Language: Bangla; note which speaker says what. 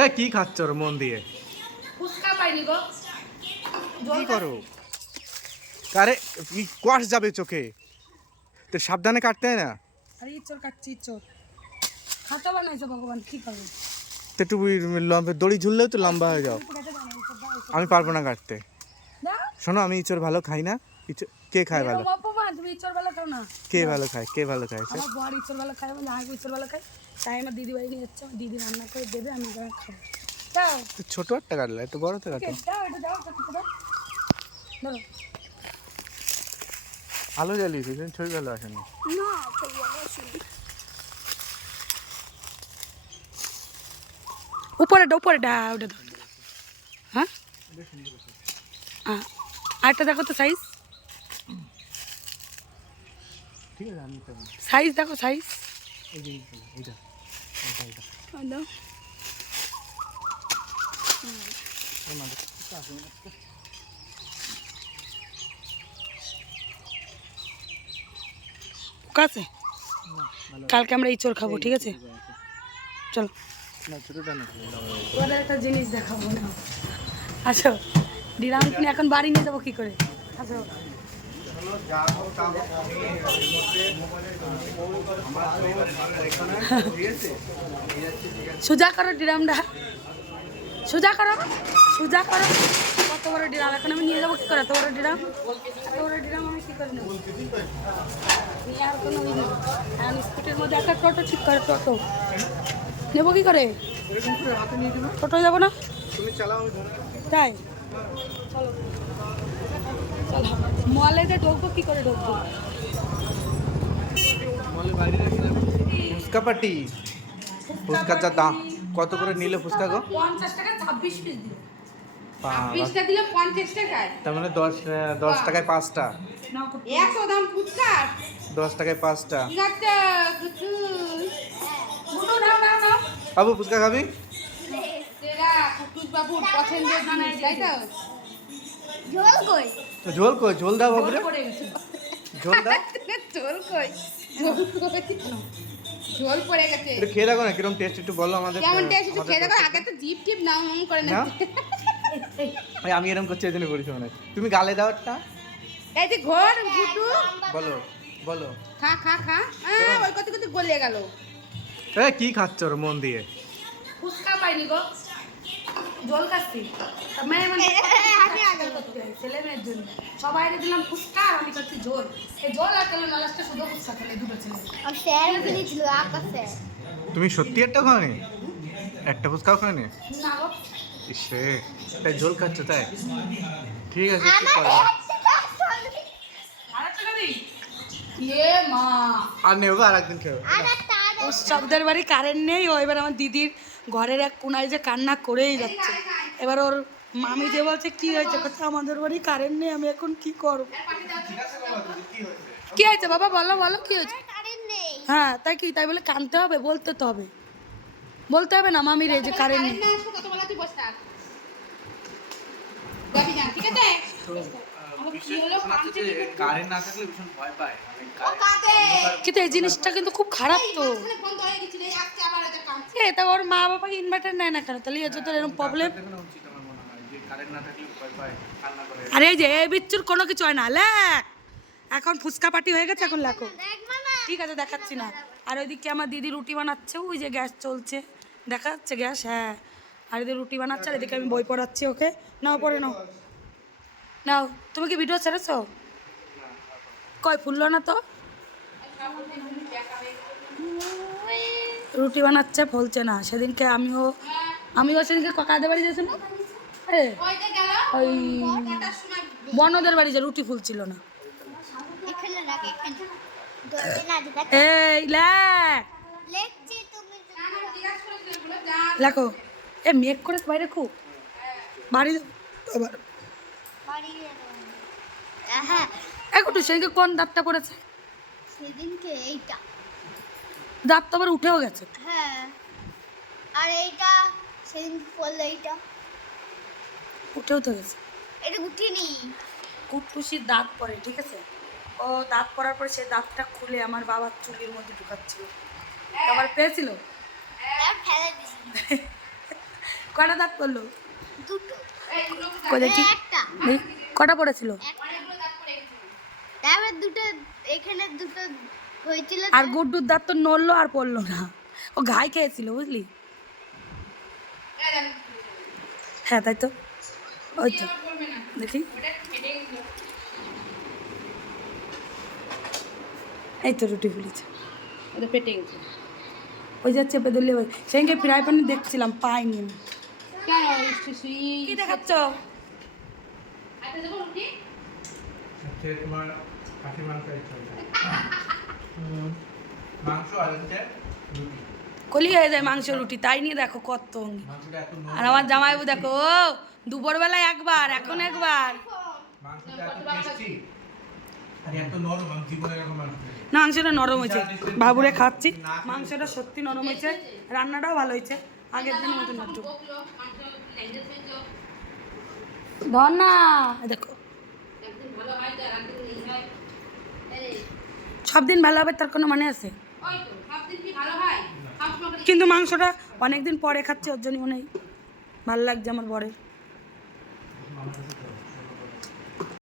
Speaker 1: এ কি খাচ্ছ ওর মন দিয়ে?
Speaker 2: ফুচকা পাইনি গো।
Speaker 1: কি করো? আরে কোয়াশ যাবে চোখে? তো সাবধানে কাটতে হয় না?
Speaker 2: আরে ইচ্ছর কাটছি ইচ্ছর খাতা বানাইছে ভগবান কি করবে?
Speaker 1: তো একটু লম্বা দড়ি ঝুললেও তো লম্বা হয়ে যাও। আমি পারব না কাটতে। শোনো আমি ইঁচড় ভালো খাই না। কে খায় ভালো?
Speaker 2: ইচ্ছর বেলা খাও না।
Speaker 1: কে ভালো খায়? কে ভালো খায়
Speaker 2: আমার বর ইচ্ছর বেলা খায় বলে ইচ্ছর বেলা খাই তাই আমার দিদি বাড়ি নিয়ে যাচ্ছে দিদি রান্না করে দেবে আমি যাই খাব। দাও
Speaker 1: ছোট একটা কাটলে একটু বড় তো কাটো।
Speaker 2: দাও এটা দাও দাও ধরো।
Speaker 1: আলো জ্বালিয়েছি ছবি ভালো আসেনি।
Speaker 2: না ছবি ভালো আসেনি। উপরেটা উপরেটা ওটা দাও। হ্যাঁ? আরেকটা দেখো তো সাইজ
Speaker 1: ঠিক আছে আমি
Speaker 2: সাইজ দেখো, সাইজ।
Speaker 1: এই যে এইটা
Speaker 2: দাও কালকে আমরা ইঁচড় খাব, ঠিক আছে? চল। একটা জিনিস দেখাবো, না? আচ্ছা ডিরাম এখন বাড়ি নিয়ে যাব কি করে? আচ্ছা সোজা করো ডিরামটা। সোজা করো। সোজা করো। কত বড় ডিরাম? এখন আমি নিয়ে যাব কি করে? এত বড় ডিরাম? এত বড় ডিরাম আমি কি করে নেব? নিয়ে আর কোনো ই নেই। স্কুটির মধ্যে একটা টোটো ঠিক করে টোটো। নেব কি করে? টোটো যাব না? তাই? মলে যে ঢুকবো কি করে ঢুকবো?
Speaker 1: মলে বাইরে রেখে যাব ফুচকা পাটি ফুচকার যা দাম কত করে নিলে ফুচকা গো?
Speaker 2: পঞ্চাশ টাকা ছাব্বিশ পিস দিল।
Speaker 1: পা-
Speaker 3: পিসটা পঞ্চাশ টাকায়।
Speaker 1: তার মানে দশ দশ টাকায় পাঁচটা।
Speaker 3: দাম
Speaker 1: দশ টাকায় পাঁচটা। বাবু ফুচকা খাবি?
Speaker 3: বাবুর পছন্দের জিনিস তাই তো?
Speaker 1: তো ঝোল কই? ঝোল দাও রে
Speaker 2: পড়ে গেছে।
Speaker 1: ঝোল দাও।
Speaker 3: ঝোল কই? ঝোল ঝোল পড়ে গেছে।
Speaker 1: একটু খেয়ে দেখো না কীরকম টেস্ট একটু বলো আমাদের
Speaker 3: কেমন টেস্ট একটু খেয়ে দেখো আগে তো জিপ টিপ করে না?
Speaker 1: আমি এরকম করছি এই জন্য করেছি মনে তুমি গালে দাও একটা।
Speaker 3: এই যে ঘর গুটু
Speaker 1: বলো বলো।
Speaker 3: খা খা খা। ওই কত কত গলে গেল।
Speaker 1: এ কি খাচ্ছ ওর মন দিয়ে?
Speaker 2: ফুচকা পাইনি গো। জল খাচ্ছি। তা মেয়ে মানে ছেলে মেয়ের জন্য। সবাই দিলাম ফুচকা আর আমি খাচ্ছি ঝোল এই ঝোল আর খেলো না লাস্টে শুধু ফুচকা খেলে দুটো ছেলে।
Speaker 1: তুমি সত্যি একটা খাওনি? একটা ফুচকাও খাওনি?
Speaker 2: না গো।
Speaker 1: ইসে তাই ঝোল খাচ্ছ তাই? ঠিক আছে কি করব
Speaker 2: আর একটা খাবি? এ মা।
Speaker 1: আর নেব আর একদিন খেও
Speaker 2: শব্দের বাড়ি কারেন্ট নেই। ও এবার আমার দিদির ঘরের এক কোনায় যে কান্না করেই যাচ্ছে। এবার ওর মামি যে বলছে কি হয়েছে? কথা আমাদের বাড়ি কারেন্ট নেই আমি এখন কি করব? কি হয়েছে বাবা? বলো বলো কি হয়েছে? হ্যাঁ তাই কি? তাই বলে কানতে হবে? বলতে তো হবে। বলতে হবে না মামি রে যে কারেন্ট নেই।
Speaker 3: ঠিক আছে? কি হলো কামছে
Speaker 1: কারেন্ট না থাকলে ভীষণ ভয় পায়।
Speaker 3: ও কাঁদে!
Speaker 2: কিন্তু এই জিনিসটা কিন্তু খুব খারাপ তো।
Speaker 3: হয়ে
Speaker 2: তা ওর মা বাবাকে ইনভার্টার নেয় না কেন? তাহলে এত তোর এরকম প্রবলেম
Speaker 1: উচিত আমার মনে হয় যে কারেন্ট না থাকলে ভয় পায় কান্না করে।
Speaker 2: আরে এই যে এই বিচ্ছুর কোনো কিছু হয় না লেখ এখন ফুচকা পাটি হয়ে গেছে এখন লেখো। ঠিক আছে দেখাচ্ছি না। আর ওইদিকে আমার দিদি রুটি বানাচ্ছে ওই যে গ্যাস চলছে। দেখা যাচ্ছে গ্যাস হ্যাঁ। আর এদিকে রুটি বানাচ্ছে আর এদিকে আমি বই পড়াচ্ছি ওকে? নাও পড়ে নাও। নাও, তুমি কি ভিডিও ছেড়েছো? কয় ফুললো না তো? রুটি বানাচ্ছে, ফলছে না। সেদিনকে আমিও আমিও সেদিনকে কাকাদের বাড়ি গেছি না?
Speaker 3: ওই
Speaker 2: বনদের বাড়ি যে রুটি ফুলছিল না। এই এ, মেঘ করে বাইরে খুব। বাড়ি
Speaker 4: হ্যাঁ
Speaker 2: একটু সেদিনকে কোন দাঁতটা পড়েছে?
Speaker 4: সেদিনকে এইটা।
Speaker 2: দাঁত তো আবার উঠেও গেছে।
Speaker 4: হ্যাঁ। আর এইটা সেদিন পড়ল এইটা।
Speaker 2: উঠেও তো গেছে।
Speaker 4: এটা উঠিনি।
Speaker 2: কুটকুশির দাঁত পড়ে ঠিক আছে? ও দাঁত পড়ার পরে সে দাঁতটা খুলে আমার বাবার চুলের মধ্যে ঢুকাচ্ছিল। আবার পেয়েছিল?
Speaker 4: আর
Speaker 2: কটা দাঁত পড়ল?
Speaker 4: দুটো।
Speaker 2: কটা পড়েছিল?
Speaker 4: তারপর দুটো এখানে দুটো হয়েছিল
Speaker 2: আর গুড্ডুর দাঁত তো নড়লো আর পড়ল না। ও ঘাই খেয়েছিল বুঝলি? হ্যাঁ তাই তো। ওই তো দেখি। এই তো রুটি ফুলেছে।
Speaker 3: ওটা পেটে গেছে।
Speaker 2: ওই যাচ্ছে চেপে ওই সেদিনকে ফ্রাই প্যানে দেখছিলাম পাইনি
Speaker 3: সুই
Speaker 2: কি দেখাচ্ছ?
Speaker 3: আচ্ছা দেবো রুটি?
Speaker 1: হচ্ছে তোমার খাসি মাংস ইচ্ছা হচ্ছে। হুম, মাংস আর হচ্ছে রুটি।
Speaker 2: কলি হয়ে যায় মাংস রুটি। তাই নিয়ে দেখো কত অঙ্গি।
Speaker 1: মাংসটা এত নরম
Speaker 2: আর আমার জামাইবু দেখো ও দুপুরবেলা একবার এখন একবার। না মাংসটা নরম হয়েছে। বাবুরে খাচ্ছি। মাংসটা সত্যি নরম হয়েছে। রান্নাটাও ভালো হয়েছে। আগের দিন মতন একটু
Speaker 3: বকলো মাংস ল্যাঙ্গুয়েজ হয়েছে
Speaker 2: ধর না দেখো। সব দিন ভালো হবে, তার কোনো মানে আছে? কিন্তু মাংসটা অনেকদিন পরে খাচ্ছে, ওর জন্য মনে হয়। ভালো লাগছে আমার বরের।